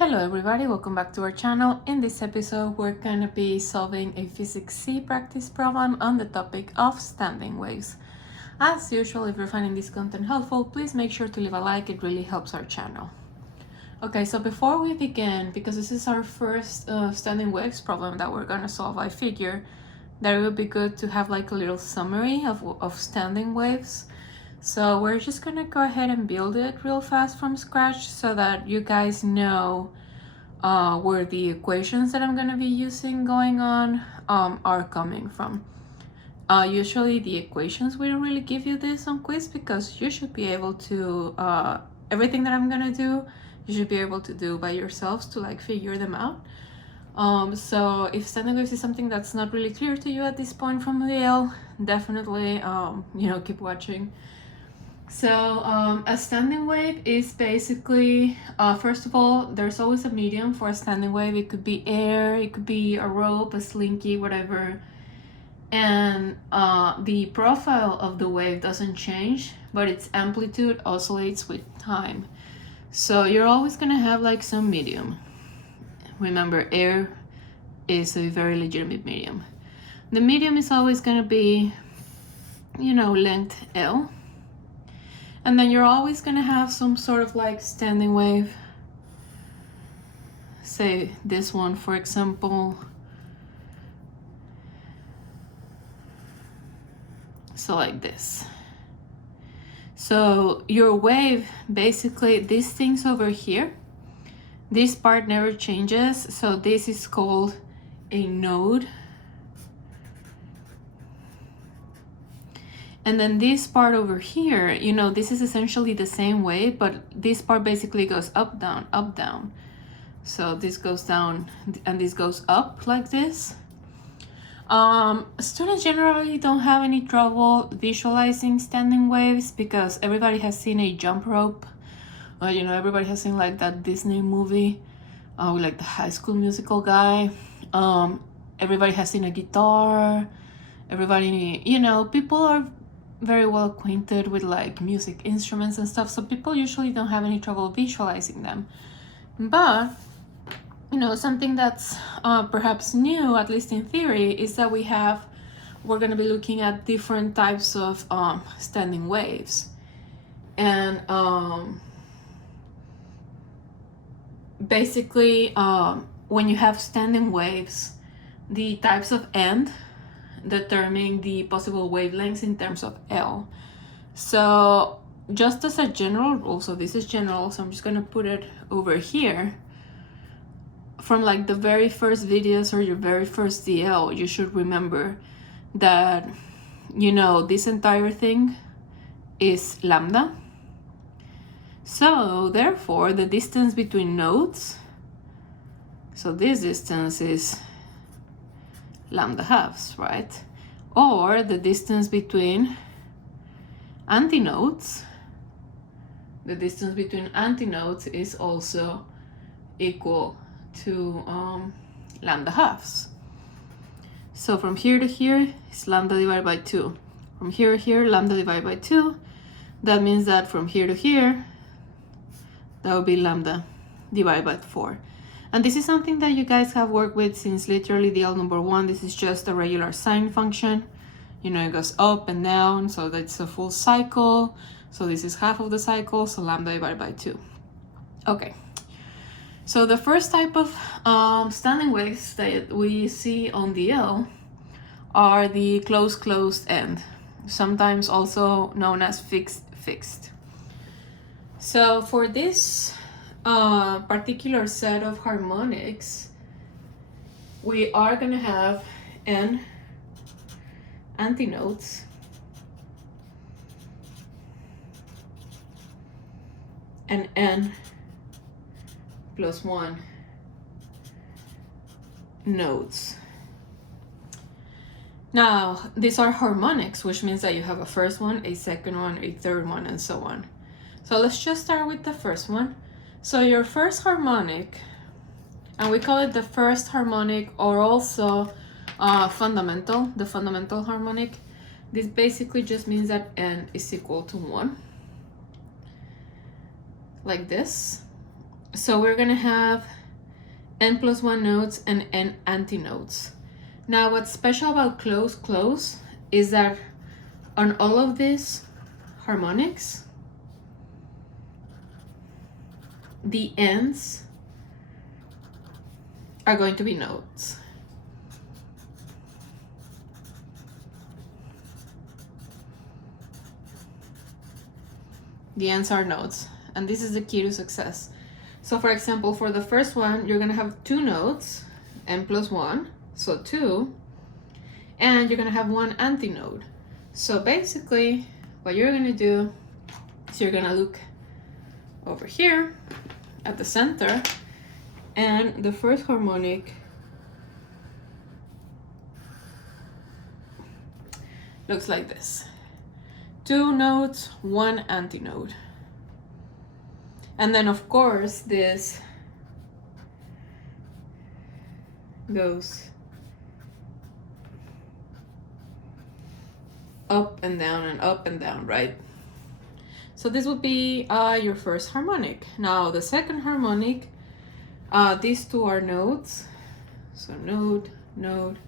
Hello everybody, welcome back to our channel. In this episode, we're gonna be solving a Physics C practice problem on the topic of standing waves. As usual, if you're finding this content helpful, please make sure to leave a like, it really helps our channel. Okay, so before we begin, because this is our first standing waves problem that we're gonna solve, I figure that it would be good to have like a little summary of standing waves. So we're just gonna go ahead and build it real fast from scratch so that you guys know where the equations that I'm gonna be using going on are coming from. Usually the equations will really give you this on quiz because you should be able to, everything that I'm gonna do, you should be able to do by yourselves to like figure them out. So if standing waves is something that's not really clear to you at this point from the L, definitely, keep watching. So a standing wave is basically, first of all, there's always a medium for a standing wave. It could be air, it could be a rope, a slinky, whatever. And the profile of the wave doesn't change, but its amplitude oscillates with time. So you're always gonna have like some medium. Remember, air is a very legitimate medium. The medium is always gonna be, length L. And then you're always gonna have some sort of like standing wave. Say this one, for example. So like this. So your wave, basically these things over here, this part never changes. So this is called a node. And then this part over here, this is essentially the same way, but this part basically goes up, down, up, down. So this goes down and this goes up like this. Students generally don't have any trouble visualizing standing waves because everybody has seen a jump rope. Everybody has seen like that Disney movie with like the High School Musical guy. Everybody has seen a guitar. Everybody, people are very well acquainted with like music instruments and stuff, so people usually don't have any trouble visualizing them. But something that's perhaps new, at least in theory, is that we're going to be looking at different types of standing waves. And basically when you have standing waves, the types of end determine the possible wavelengths in terms of L. So just as a general rule, so this is general, so I'm just gonna put it over here. From like the very first videos or your very first DL, you should remember that, this entire thing is lambda. So therefore the distance between nodes, so this distance is lambda halves, right? Or the distance between antinodes, the distance between antinodes is also equal to lambda halves. So from here to here is lambda divided by 2. From here to here, lambda divided by 2. That means that from here to here, that would be lambda divided by 4. And this is something that you guys have worked with since literally DL number 1. This is just a regular sine function. It goes up and down, so that's a full cycle. So this is half of the cycle, so lambda divided by 2. Okay. So the first type of standing waves that we see on DL are the closed end, sometimes also known as fixed. So for this particular set of harmonics, we are going to have n antinodes and n plus 1 nodes. Now, these are harmonics, which means that you have a first one, a second one, a third one, and so on. So let's just start with the first one. So your first harmonic, and we call it the first harmonic or also fundamental, the fundamental harmonic. This basically just means that n is equal to 1, like this. So we're gonna have n+1 notes and n antinodes. Now what's special about close is that on all of these harmonics, the ends are going to be notes. The ends are notes, and this is the key to success. So for example, for the first one, you're gonna have 2 notes, n+1, so 2, and you're gonna have 1 antinode. So basically, what you're gonna do is you're gonna look over here at the center, and the first harmonic looks like this. 2 notes, 1 antinode. And then of course this goes up and down and up and down, right? So this would be your first harmonic. Now the second harmonic, these 2 are nodes. So node, node,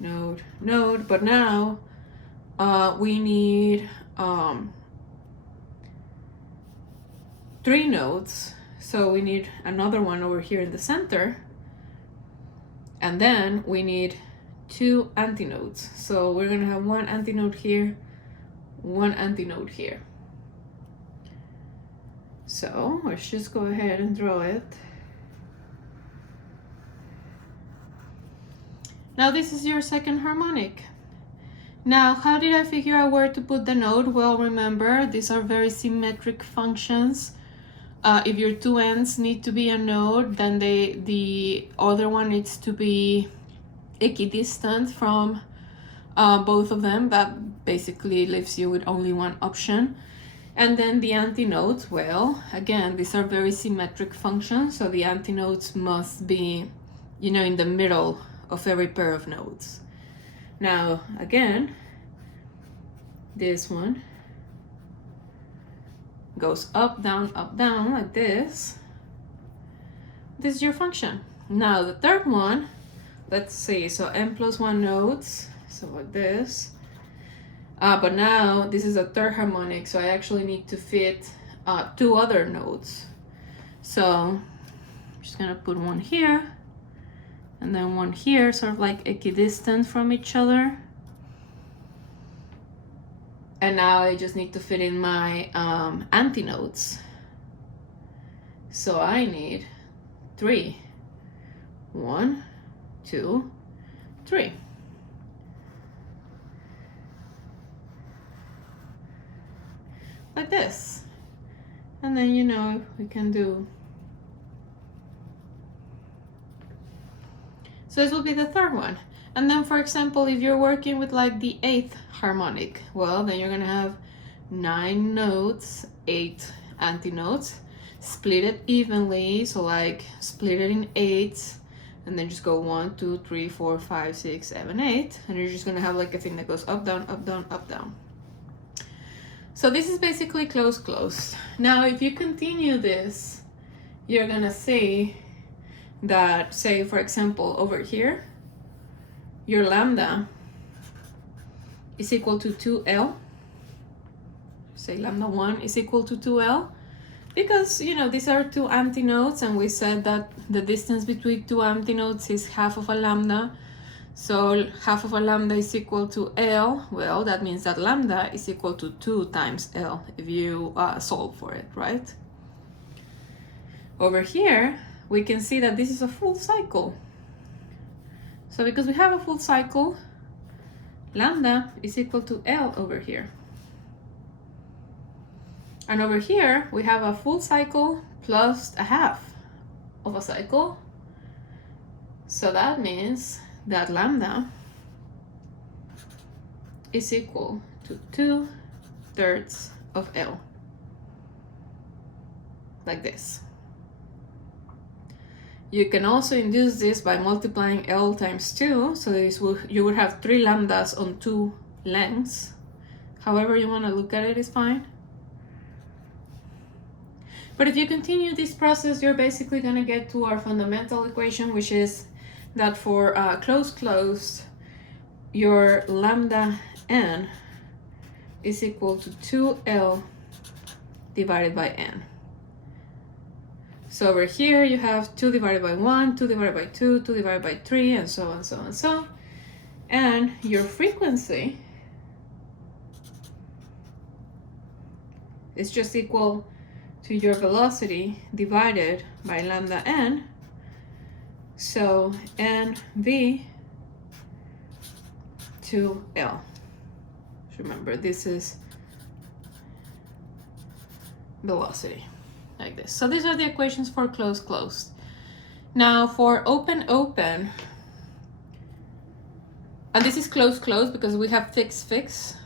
node, node, but now we need 3 nodes, so we need another one over here in the center, and then we need 2 antinodes. So we're gonna have 1 antinode here, 1 antinode here. So let's just go ahead and draw it. Now this is your second harmonic. Now, how did I figure out where to put the node? Well, remember, these are very symmetric functions. If your 2 ends need to be a node, then the other one needs to be equidistant from both of them. That basically leaves you with only one option. And then the antinodes, well, again, these are very symmetric functions, so the antinodes must be, you know, in the middle of every pair of nodes. Now, again, this one goes up, down, like this. This is your function. Now, the third one, let's see, so n+1 nodes, so like this. But now, this is a third harmonic, so I actually need to fit 2 other nodes. So, I'm just gonna put one here, and then one here, sort of like equidistant from each other. And now I just need to fit in my antinodes. So I need 3. 1, 2, 3. Like this. And then, you know, we can do. So this will be the third one. And then, for example, if you're working with like the 8th harmonic, well, then you're gonna have 9 nodes, 8 antinodes, split it evenly, so like split it in 8s, and then just go 1, 2, 3, 4, 5, 6, 7, 8, and you're just gonna have like a thing that goes up, down, up, down, up, down. So this is basically close. Now, if you continue this, you're gonna see that, say, for example, over here, your lambda is equal to 2L. Say lambda 1 is equal to 2L, because, you know, these are 2 antinodes, and we said that the distance between 2 antinodes is half of a lambda. So half of a lambda is equal to L. Well, that means that lambda is equal to 2 times L if you solve for it, right? Over here, we can see that this is a full cycle. So because we have a full cycle, lambda is equal to L over here. And over here, we have a full cycle plus a half of a cycle. So that means that lambda is equal to 2/3 of L. Like this. You can also induce this by multiplying L times 2, so you would have 3 lambdas on 2 lengths. However you want to look at it is fine. But if you continue this process, you're basically going to get to our fundamental equation, which is that for closed, your lambda n is equal to 2L divided by n. So over here you have 2 divided by 1, 2 divided by 2, 2 divided by 3, and so on, so on, so on. And your frequency is just equal to your velocity divided by lambda n. So nv to L. Remember, this is velocity, like this. So these are the equations for closed. Now for open, and this is closed because we have fixed.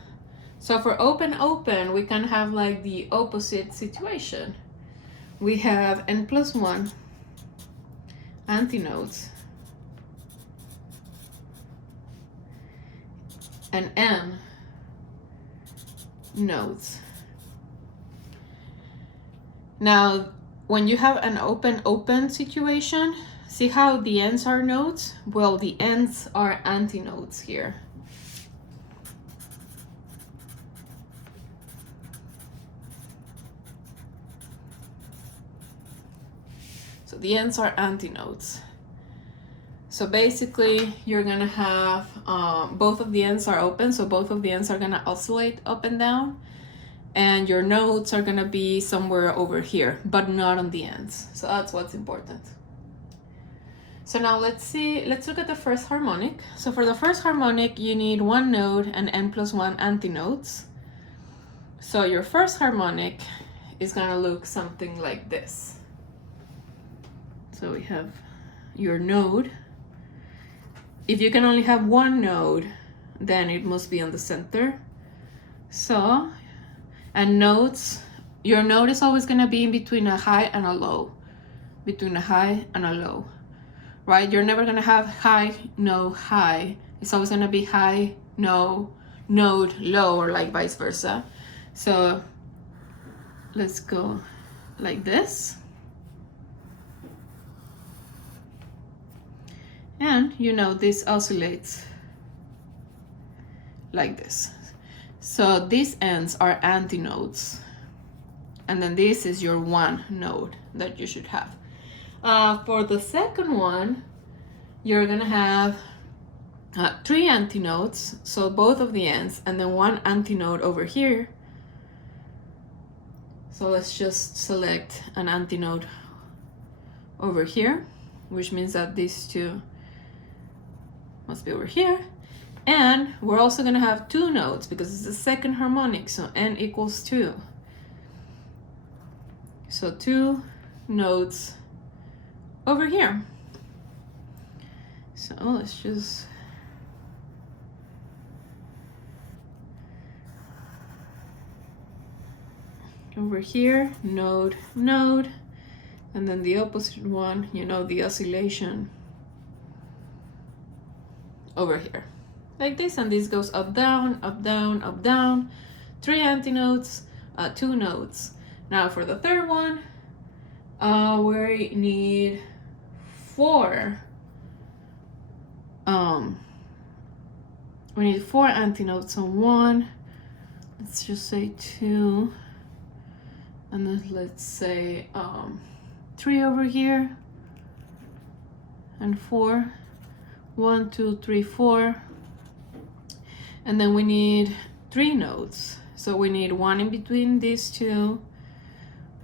So for open, we can have like the opposite situation. We have n+1 antinodes and m nodes. Now, when you have an open situation, see how the ends are nodes? Well, the ends are antinodes here. So the ends are antinodes. So basically, you're gonna have both of the ends are open, so both of the ends are gonna oscillate up and down, and your nodes are gonna be somewhere over here, but not on the ends. So that's what's important. So now let's look at the first harmonic. So for the first harmonic, you need one node and n+1 antinodes. So your first harmonic is gonna look something like this. So we have your node. If you can only have one node, then it must be on the center. So, and nodes, your node is always gonna be in between a high and a low. Between a high and a low, right? You're never gonna have high, no, high. It's always gonna be high, no, node, low, or like vice versa. So let's go like this. And you know this oscillates like this. So these ends are antinodes. And then this is your one node that you should have. For the second one, you're gonna have 3 antinodes, so both of the ends, and then one antinode over here. So let's just select an antinode over here, which means that these two must be over here. And we're also gonna have 2 nodes because it's the second harmonic, so n equals 2. So 2 nodes over here. So let's just over here, node, node, and then the opposite one, you know, the oscillation over here, like this, and this goes up, down, up, down, up, down. 3 antinodes, 2 nodes. Now for the third one, we need 4. We need 4 antinodes. So 1, let's just say 2, and then let's say 3 over here, and 4. 1, 2, 3, 4. And then we need 3 nodes. So we need 1 in between these 2,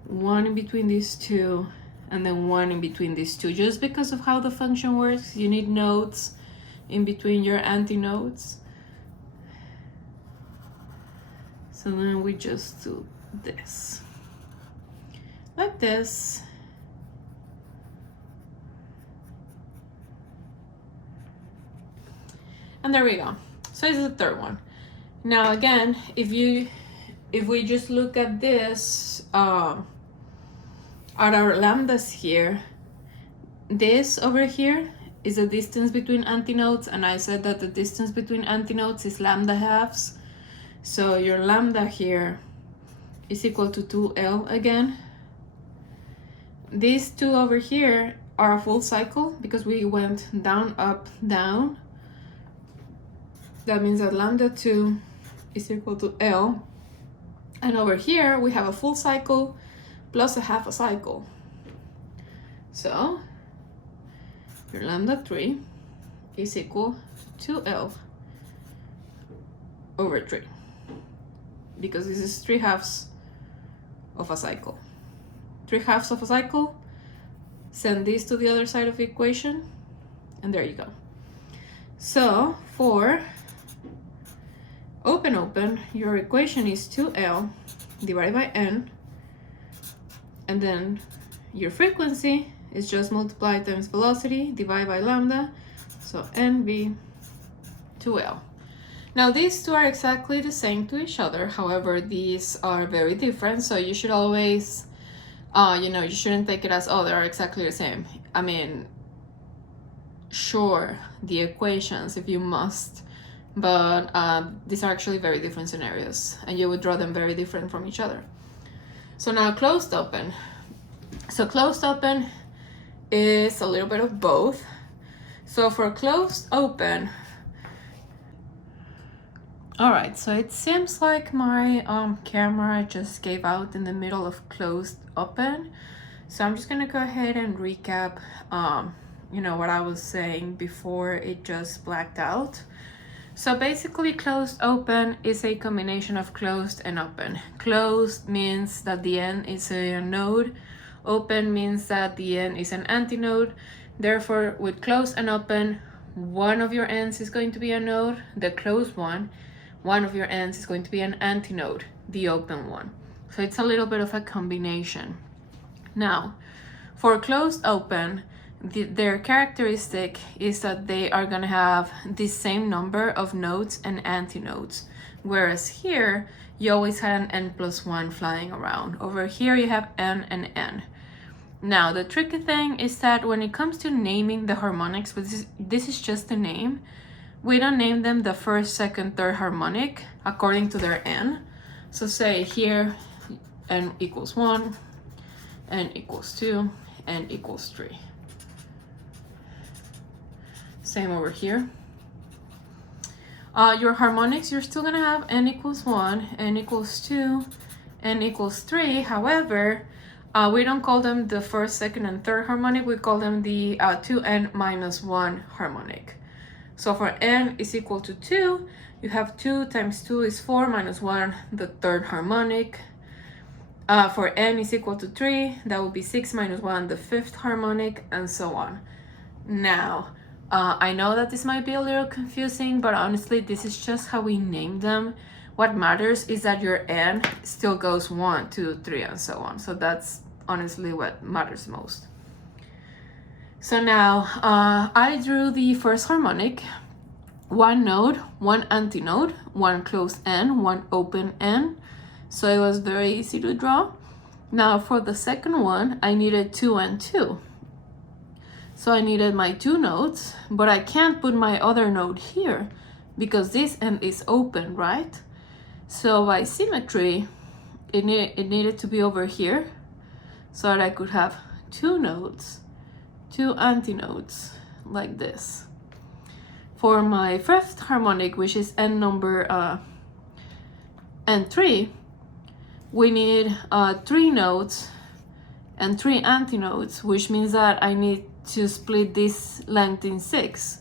1 in between these 2, and then 1 in between these 2. Just because of how the function works, you need nodes in between your antinodes. So then we just do this, like this. And there we go. So this is the third one. Now again, if we just look at this, at our lambdas here, this over here is the distance between antinodes, and I said that the distance between antinodes is lambda halves. So your lambda here is equal to 2L again. these two over here are a full cycle because we went down, up, down. That means that lambda 2 is equal to L. And over here, we have a full cycle plus a half a cycle. So your lambda 3 is equal to L over 3. Because this is 3/2 of a cycle. 3/2 of a cycle, send this to the other side of the equation, and there you go. So for open, your equation is 2L divided by N, and then your frequency is just multiply times velocity divided by lambda, so NV 2L. Now these two are exactly the same to each other, however these are very different, so you should always, you shouldn't take it as, oh, they are exactly the same. I mean, sure, the equations if you must, but these are actually very different scenarios, and you would draw them very different from each other. So now closed open. So closed open is a little bit of both. So for closed open, all right, so it seems like my camera just gave out in the middle of closed open. So I'm just gonna go ahead and recap, what I was saying before it just blacked out. So basically closed open is a combination of closed and open. Closed means that the end is a node. Open means that the end is an antinode. Therefore, with closed and open, one of your ends is going to be a node, the closed one. One of your ends is going to be an antinode, the open one. So it's a little bit of a combination. Now, for closed open, their characteristic is that they are going to have the same number of nodes and antinodes. Whereas here, you always had an n+1 flying around. Over here, you have n and n. Now, the tricky thing is that when it comes to naming the harmonics, this is just a name. We don't name them the first, second, third harmonic according to their n. So say here, n equals 1, n equals 2, n equals 3. Same over here. Your harmonics, you're still gonna have n equals 1, n equals 2, n equals 3. However, we don't call them the first, second, and third harmonic. We call them the 2n minus 1 harmonic. So for n is equal to 2, you have 2 times 2 is 4 minus 1, the third harmonic. For n is equal to 3, that will be 6 minus 1, the fifth harmonic, and so on. Now, I know that this might be a little confusing, but honestly, this is just how we name them. What matters is that your n still goes 1, 2, 3, and so on. So that's honestly what matters most. So now I drew the first harmonic, one node, one antinode, one closed n, one open n. So it was very easy to draw. Now for the second one, I needed 2 and 2. So I needed my 2 nodes, but I can't put my other node here because this end is open, right? So by symmetry, it needed to be over here so that I could have 2 nodes, 2 antinodes, like this. For my fifth harmonic, which is n number n3, we need 3 nodes and 3 antinodes, which means that I need to split this length in 6.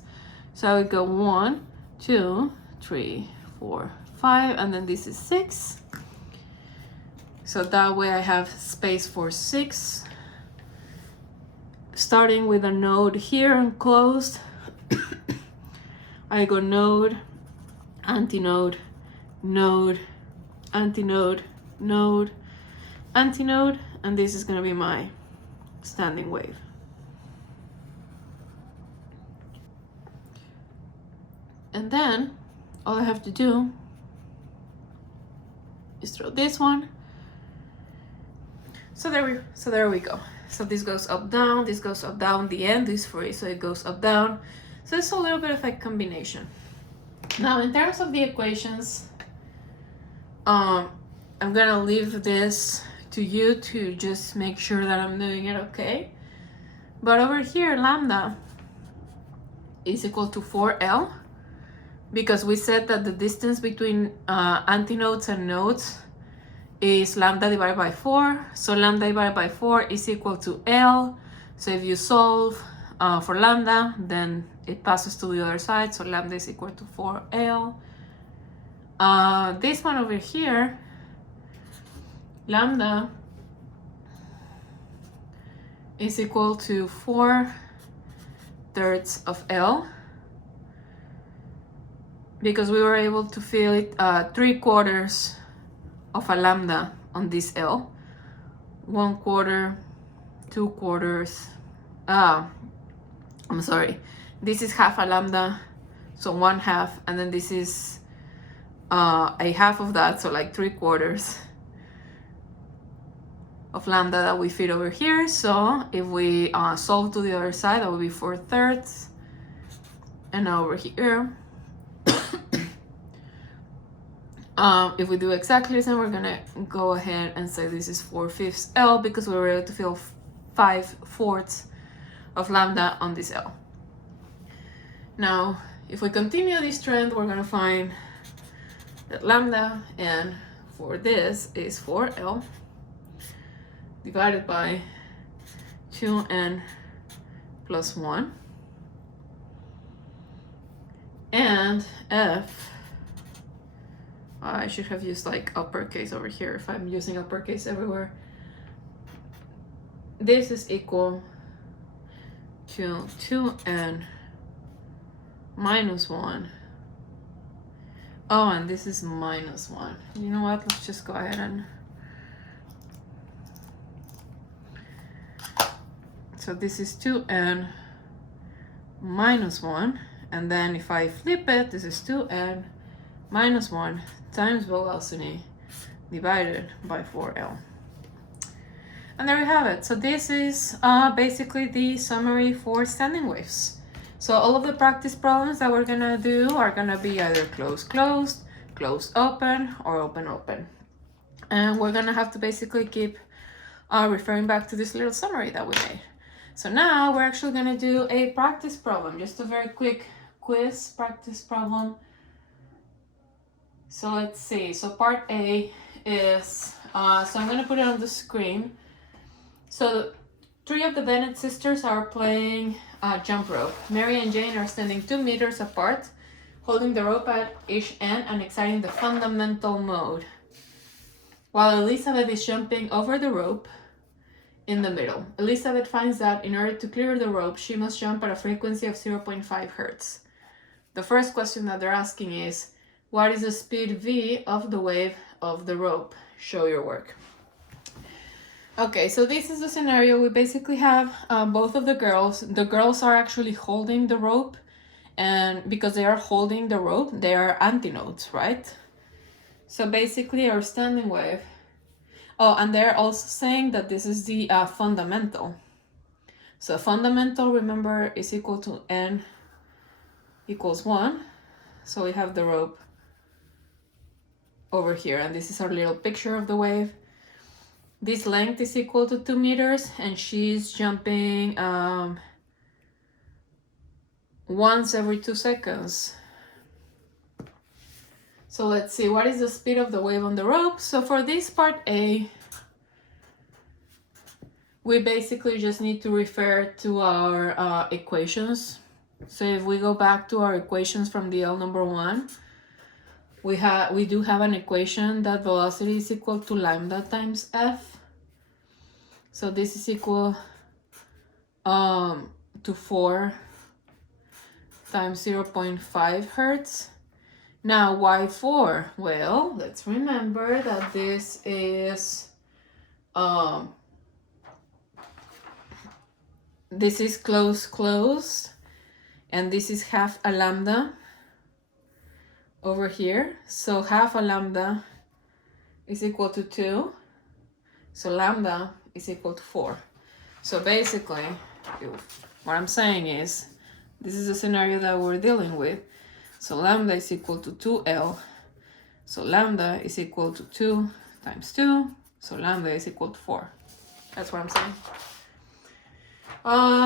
So I would go 1, 2, 3, 4, 5, and then this is 6. So that way I have space for 6. Starting with a node here and closed, I go node, antinode, node, antinode, node, antinode, and this is going to be my standing wave. And then all I have to do is throw this one. So there we go. So this goes up, down, this goes up, down, the end is free, so it goes up, down. So it's a little bit of a combination. Now in terms of the equations, I'm gonna leave this to you to just make sure that I'm doing it okay. But over here, lambda is equal to 4L, because we said that the distance between antinodes and nodes is lambda divided by 4. So lambda divided by 4 is equal to L. So if you solve for lambda, then it passes to the other side. So lambda is equal to 4L. This one over here, lambda is equal to 4/3 of L, because we were able to fit 3/4 of a lambda on this L. 1/4, 2/4. I'm sorry. This is half a lambda, so 1/2, and then this is a half of that, so like 3/4 of lambda that we fit over here. So if we solve to the other side, that would be 4/3. And now over here, if we do exactly the same, we're gonna go ahead and say this is 4/5 L, because we were able to fill 5/4 of lambda on this L. Now, if we continue this trend, we're gonna find that lambda n for this is 4L divided by 2n plus 1, and f, I should have used like uppercase over here if I'm using uppercase everywhere. This is equal to 2n minus 1. Oh, and this is minus 1. You know what? Let's just go ahead and... So this is 2n minus 1. And then if I flip it, this is 2n minus 1 times velocity divided by 4L. And there we have it. So this is basically the summary for standing waves. So all of the practice problems that we're gonna do are gonna be either closed, closed, closed, open, or open, open. And we're gonna have to basically keep referring back to this little summary that we made. So now we're actually gonna do a practice problem, just a very quick quiz practice problem. So let's see. So part A is, so I'm gonna put it on the screen. So 3 of the Bennett sisters are playing jump rope. Mary and Jane are standing 2 meters apart, holding the rope at each end and exciting the fundamental mode, while Elizabeth is jumping over the rope in the middle. Elizabeth finds that in order to clear the rope, she must jump at a frequency of 0.5 hertz. The first question that they're asking is, what is the speed v of the wave of the rope? Show your work. Okay, so this is the scenario. We basically have both of the girls. The girls are actually holding the rope, and because they are holding the rope, they are antinodes, right? So basically our standing wave. Oh, and they're also saying that this is the fundamental. So fundamental, remember, is equal to n equals 1. So we have the rope over here, and this is our little picture of the wave. This length is equal to 2 meters, and she's jumping once every 2 seconds. So let's see, what is the speed of the wave on the rope? So for this part A, we basically just need to refer to our equations. So if we go back to our equations from the L number 1, we do have an equation that velocity is equal to lambda times f. So this is equal to 4 times 0.5 hertz. Now, why 4? Well, let's remember that this is closed, and this is half a lambda over here. So half a lambda is equal to 2. So lambda is equal to 4. So basically, what I'm saying is, this is the scenario that we're dealing with. So lambda is equal to 2L. So lambda is equal to 2 times 2 So lambda is equal to 4. That's what I'm saying.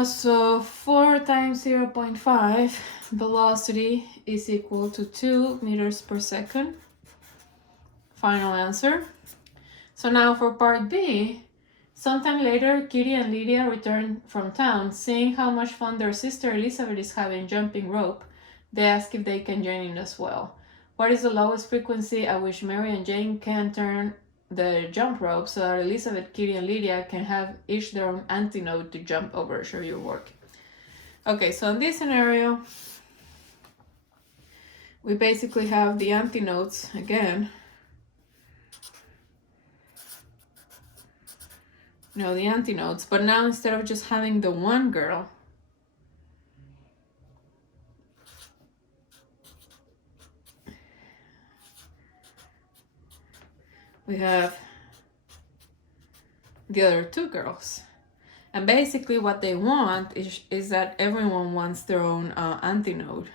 So 4 times 0.5, velocity is equal to 2 meters per second. Final answer. So now for part B, sometime later, Kitty and Lydia return from town. Seeing how much fun their sister Elizabeth is having jumping rope, they ask if they can join in as well. What is the lowest frequency at which Mary and Jane can turn the jump rope so that Elizabeth, Kitty, and Lydia can have each their own antinode to jump over? Show your work. Okay, so in this scenario, we basically have the antinodes again. No, the antinodes, but now instead of just having the one girl, we have the other two girls. And basically what they want is that everyone wants their own antinode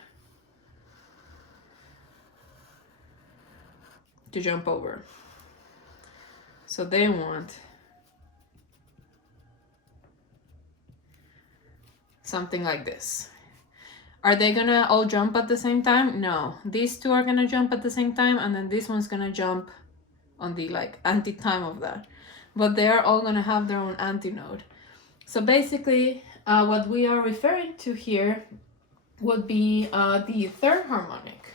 to jump over. So they want something like this. Are they gonna all jump at the same time? No. These two are gonna jump at the same time, and then this one's gonna jump on the like anti-time of that. But they are all gonna have their own antinode. So basically, what we are referring to here would be the third harmonic,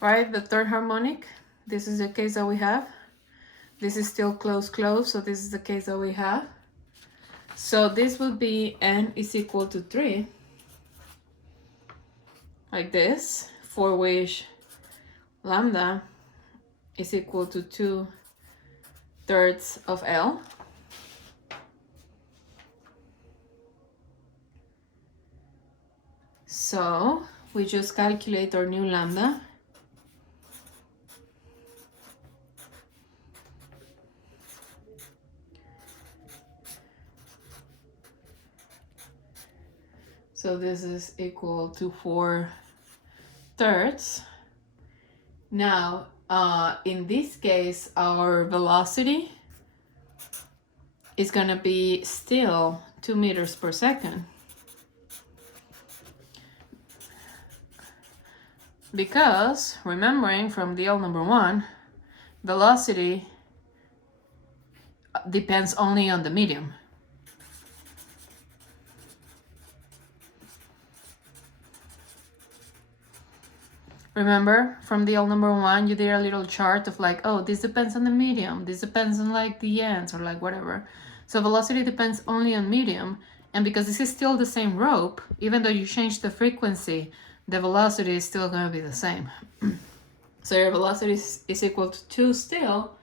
right? The third harmonic. This is the case that we have. This is still close, so this is the case that we have. So this would be n is equal to 3, like this, for which lambda is equal to 2/3 of L. So we just calculate our new lambda. So this is equal to 4/3. Now, in this case, our velocity is gonna be still 2 meters per second. Because, remembering from DL number 1, velocity depends only on the medium. Remember, from DL number 1, you did a little chart of like, oh, this depends on the medium, this depends on like the ends or like whatever. So velocity depends only on medium, and because this is still the same rope, even though you change the frequency, the velocity is still going to be the same. So your velocity is equal to 2 still.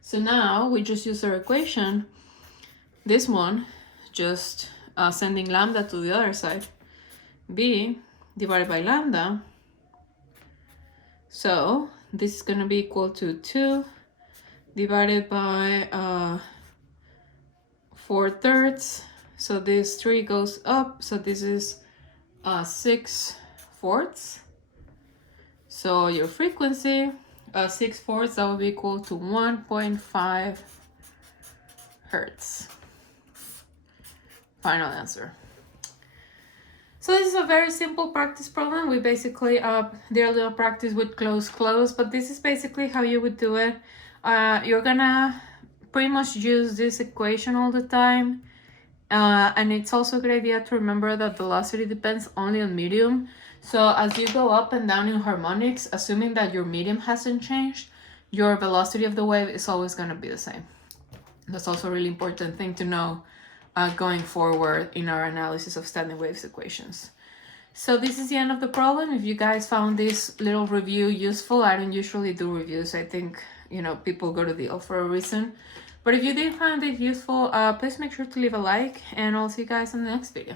So now we just use our equation, this one, just sending lambda to the other side, b divided by lambda. So this is going to be equal to 2 divided by 4/3. So this 3 goes up, so this is 6/4. So your frequency, 6/4, that will be equal to 1.5 hertz. Final answer. So this is a very simple practice problem. We basically did a little practice with close, but this is basically how you would do it. You're gonna pretty much use this equation all the time. And it's also a good idea to remember that velocity depends only on medium. So as you go up and down in harmonics, assuming that your medium hasn't changed, your velocity of the wave is always gonna be the same. That's also a really important thing to know going forward in our analysis of standing waves equations. So this is the end of the problem. If you guys found this little review useful, I don't usually do reviews. I think, you know, people go to DL for a reason. But if you did find it useful, please make sure to leave a like, and I'll see you guys in the next video.